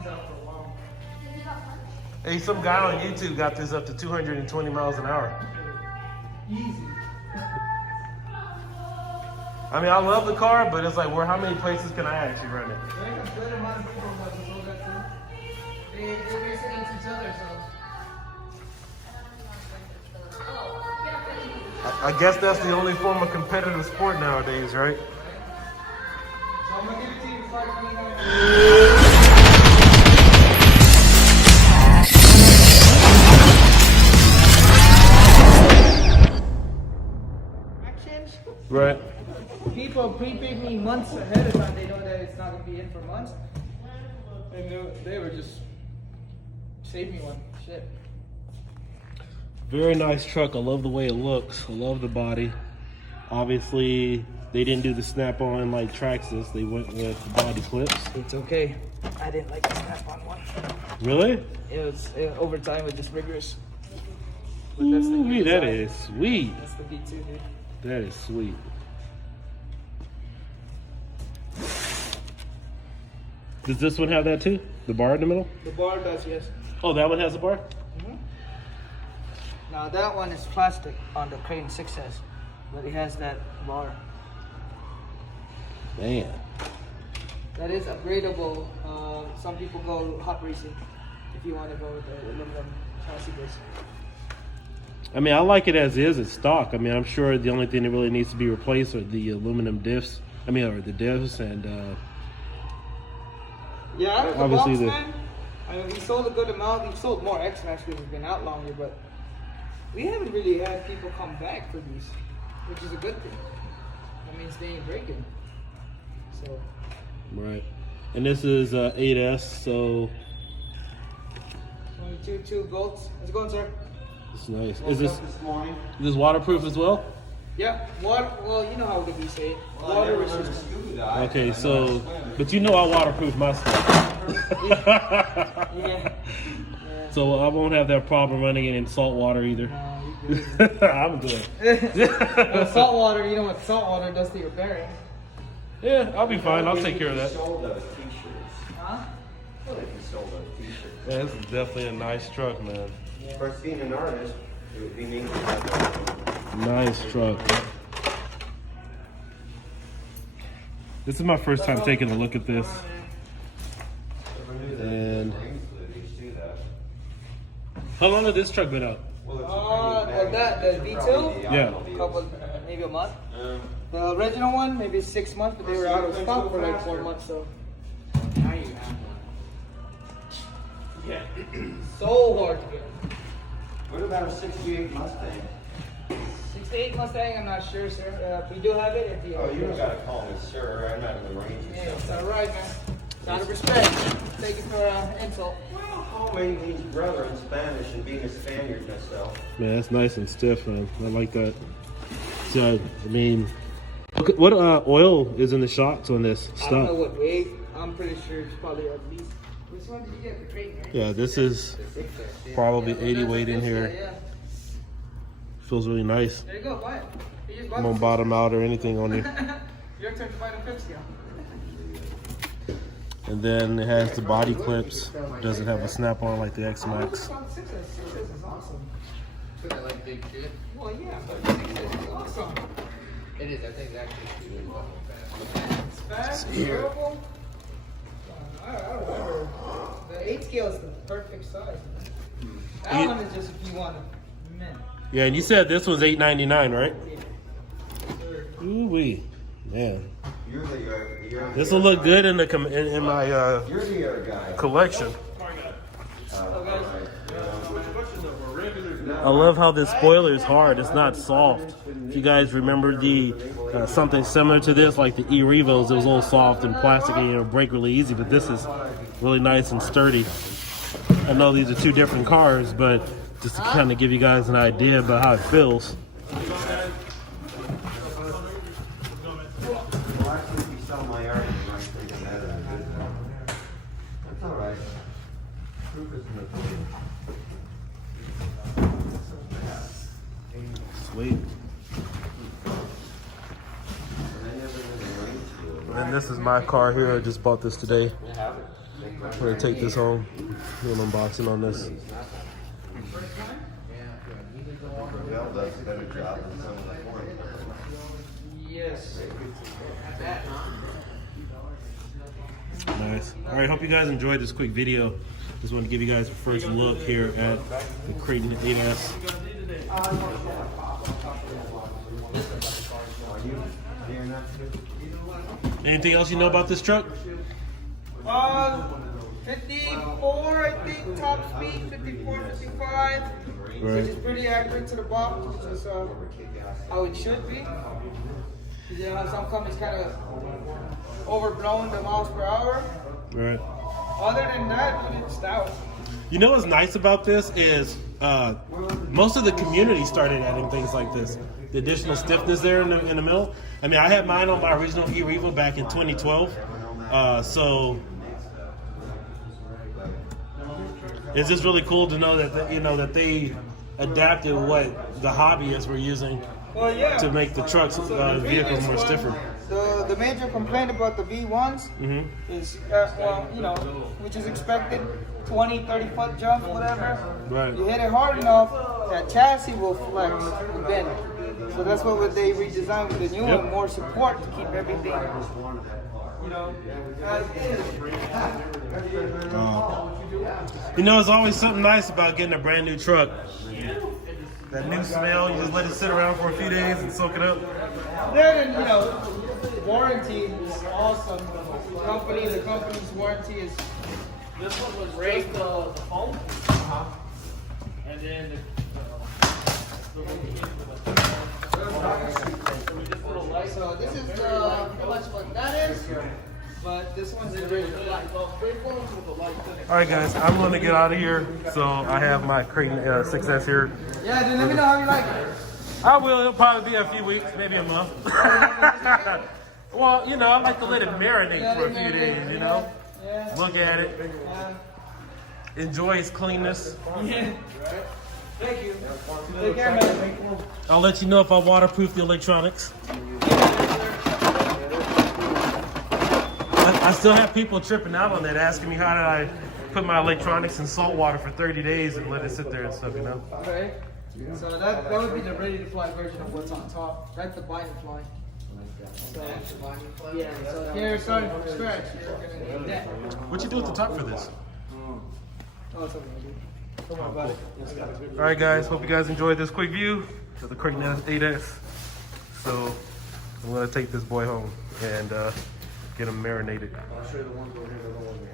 He's out for a while. Hey, some guy on YouTube got this up to 220 miles an hour. Easy. I mean, I love the car, but it's like, how many places can I actually run it? There's a good amount of people that know that too. They race against each other, so. I guess that's the only form of competitive sport nowadays, right? So I'm gonna give it to you before 29. Right. People pre-paid me months ahead of time. They know that it's not gonna be in for months, and they were just save me one. Shit. Very nice truck. I love the way it looks. I love the body. Obviously, they didn't do the snap-on like Traxxas. They went with the body clips. It's okay. I didn't like the snap-on one. Really? It was over time it was just rigorous. But Ooh, that is sweet. That's the B2, dude. That is sweet. Does this one have that too? The bar in the middle? The bar does, yes. Oh, that one has a bar? Mm-hmm. Now that one is plastic on the Crane 6S, but it has that bar. Man. That is upgradable. Some people go hot racing if you want to go with the aluminum chassis base. I mean, I like it as is. It's stock. I mean, I'm sure the only thing that really needs to be replaced are the aluminum diffs. I mean, or the diffs and yeah, the obviously box, man. I mean, we sold a good amount. We sold more X-Max because it's been out longer, but we haven't really had people come back for these, which is a good thing. That means they ain't breaking. So. Right. And this is 8S, so 22 volts. How's it going, sir? it's nice. Is this waterproof as well? Yeah, water. Well, you know how we say it. Water resistant. Okay, so, but you know I waterproof my stuff. Yeah. So I won't have that problem running it in salt water either. No, you good. I'm good. Well, salt water, you know what salt water does to your bearing. Yeah, I'll be fine. I'll take care of that. Sold those t-shirts. Huh? I feel like you sold those t-shirts. Yeah, this is definitely a nice truck, man. For being an artist, it would be neat to have that. Nice truck. This is my first time taking a look at this. And how long has this truck been out? That the V2? Yeah. Couple, maybe a month. The original one, maybe 6 months, but they were out of stock for like 4 months. So now you have one. Yeah. So hard to get. What about a 68 Mustang? 68 Mustang, I'm not sure, sir. We do have it at the. Oh, you don't gotta call me sir. I'm not in the range. Yeah, it's alright, man. Out of respect. Take it for insult. Call me these brother in Spanish and being a Spaniard myself. Man, that's nice and stiff, man. I like that. So, I mean, what oil is in the shots on this stuff? I don't know what weight. I'm pretty sure it's probably at least. Which one did you get? The Crane, right? Yeah, this is probably 80 weight in here. Yeah. Feels really nice. There you go, buy it. You just I won't bottom out or anything on you. Your turn to buy the fifth scale. And then it has the body clips. Doesn't have a snap-on like the X-Max. 6S is awesome. I like big shit. Well, yeah, but 6S is awesome. It is. I think it's actually really It's fast, it's durable. I don't remember. The 8 scale is the perfect size, man. That one is just if you want to, man. Yeah, and you said this was $8.99, right? Ooh wee, man. You're the This will look good in the in my You're the air guy. collection. Hello, guys. I love how this spoiler is hard. It's not soft. If you guys remember the something similar to this, like the E-Revos, it was a little soft and plasticky and it would break really easy, but this is really nice and sturdy. I know these are two different cars, but just to kind of give you guys an idea about how it feels. That's all right. Proof is in the pudding. Sweet. And then this is my car here. I just bought this today. I'm gonna take this home. Do an unboxing on this. Mel does a better job than some of the foreign. Yes. Nice. All right, hope you guys enjoyed this quick video. Just wanted to give you guys a first look here at the Kraton 8S. Anything else you know about this truck? 54, I think, top speed, 54, 55. Right. Which is pretty accurate to the box, which is how it should be. You know, some companies kind of overblowing the miles per hour. Right. Other than that, it's stout. You know what's nice about this is most of the community started adding things like this. The additional stiffness there in the middle. I mean, I had mine on my original E-Revo back in 2012. So it's just really cool to know that that they adapted what the hobbyists were using to make the trucks, vehicles more stiffer. The major complaint about the V1s is, well, which is expected, 20, 30 foot jump, whatever. Right. You hit it hard enough, that chassis will flex and bend. So that's what they redesigned with the new one, more support to keep everything, as is. It's always something nice about getting a brand new truck. That new smell, you just let it sit around for a few days and soak it up. Then, warranty is awesome. The company's warranty is. This one was raised the phone, and then So this is pretty much what that is, but this one's in red. All right, guys, I'm going to get out of here. So I have my Kraton 6S here. Yeah, dude, let me know how you like it. I will. It'll probably be a few weeks, maybe a month. Well, I like to let it marinate for a few days, Yeah. Look at it. Enjoy its cleanness. Yeah. Thank you. Take care, man. I'll let you know if I waterproof the electronics. I still have people tripping out on that, asking me how did I put my electronics in salt water for 30 days and let it sit there and stuff, Okay. So that would be the ready to fly version of what's on top. That's the bind and fly. So, yeah, so here, starting from scratch, you're gonna need that. What you do at the top for this? Oh, it's okay, dude. Don't worry about it. All right, guys. Hope you guys enjoyed this quick view of the Kraton 8S. So I'm gonna take this boy home and get him marinated. I'll show you the ones over here that don't want to